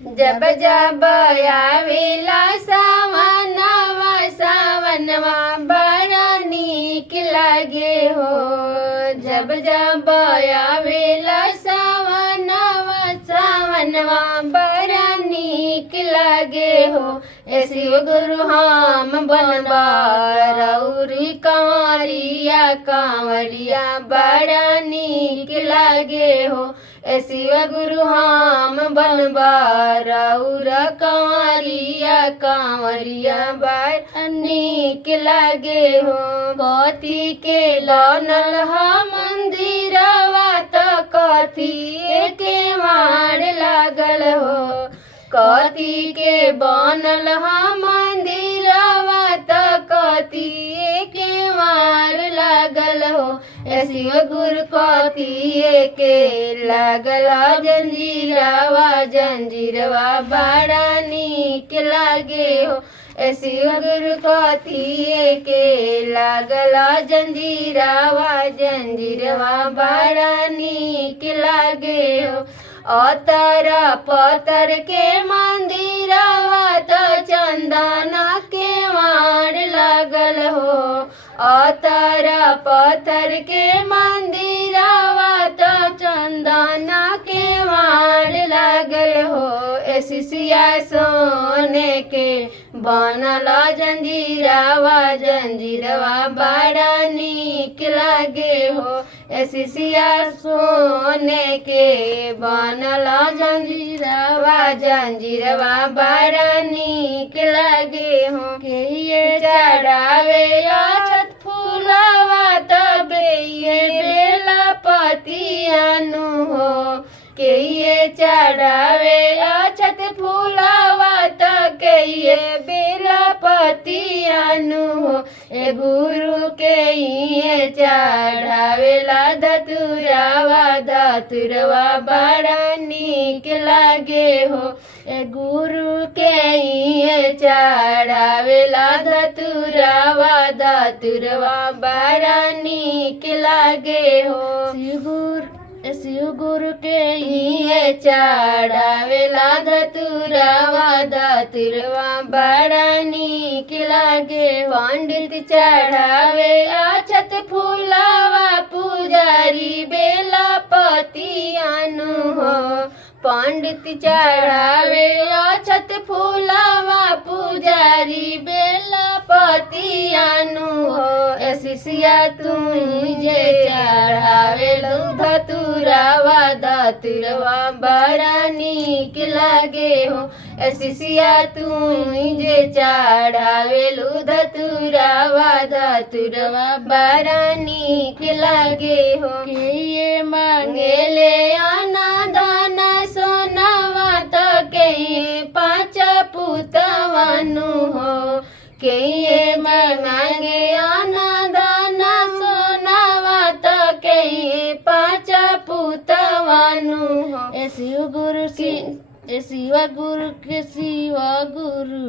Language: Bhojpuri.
जब जब आवेला सावनवा सावनवा बड़ा नीक लागे हो। जब जब आवेला सावनवा सावनवा बड़ा नीक लागे हो। ए शिव गुरु हम बनवा रौरी कंवरिया कंवरिया बड़ा नीक लागे हो। ए शिव गुरु हम बनवा रौर कंवरिया कंवरिया बड़ा नीक लागे हो। कथी के लनल ह मंदिरवा त कथी के मार लागल हो। कथी के बनल ह मंदिरवा त कथी के मार लागल हो। ए शिव गुरु कथी के लागल जंजीरवा जंजीरवा बड़ा नीक लागे हो। ए शिव गुरु कथी के लागल जंजीरवा जंजीरवा बड़ा नीक लागे हो। अतर पतर के मंदिरवा त चंदन के मार लागल हो। अतर पत्थर के मंदिरवा त चंदन के मार लागल हो। ए शिष्या सोने के बनल जंजीरवा जंजीरवा बड़ा नीक लागे हो। ए शिष्या सोने के बनल जंजीरवा जंजीरवा बड़ा नीक लागे हो। के ये चढ़ावे अक्षत फूलवा तबे ये बेला पतियानु हो। के ये चढ़ावे अक्षत फूलवा त के ये बेला पतियानु हो। ए गुरु के ये चढ़ावेला धतुरवा धतुरवा बड़ा नीक लागे हो। ए गुरु के ये चढ़ावेला धतुरवा धतुरवा बड़ा नीक लागे हो। शिव गुरु के ये चढ़ावेला धतुरवा धतुरवा बड़ा नीक लागे। पंडित चढ़ावे अक्षत फूलवा पुजारी बेला पतियानु हो। पंडित चढ़ावे अक्षत फूलवा पुजारी बेला पतियानु हो। ए शिष्या तुझे चढ़ावे धतुरवा धतुरवा बड़ा नीक लागे हो। ए शिष्या तुझे चढ़ावे धतुरवा धतुरवा बड़ा नीक लागे हो। के ये मांगेले अनादान सोनावा त के ये पाँच पुतवानु हो। के ये मांगे अनादान सोनावा त के ये पाँच पुतवानु हो। ए शिव गुरु के शिव गुरु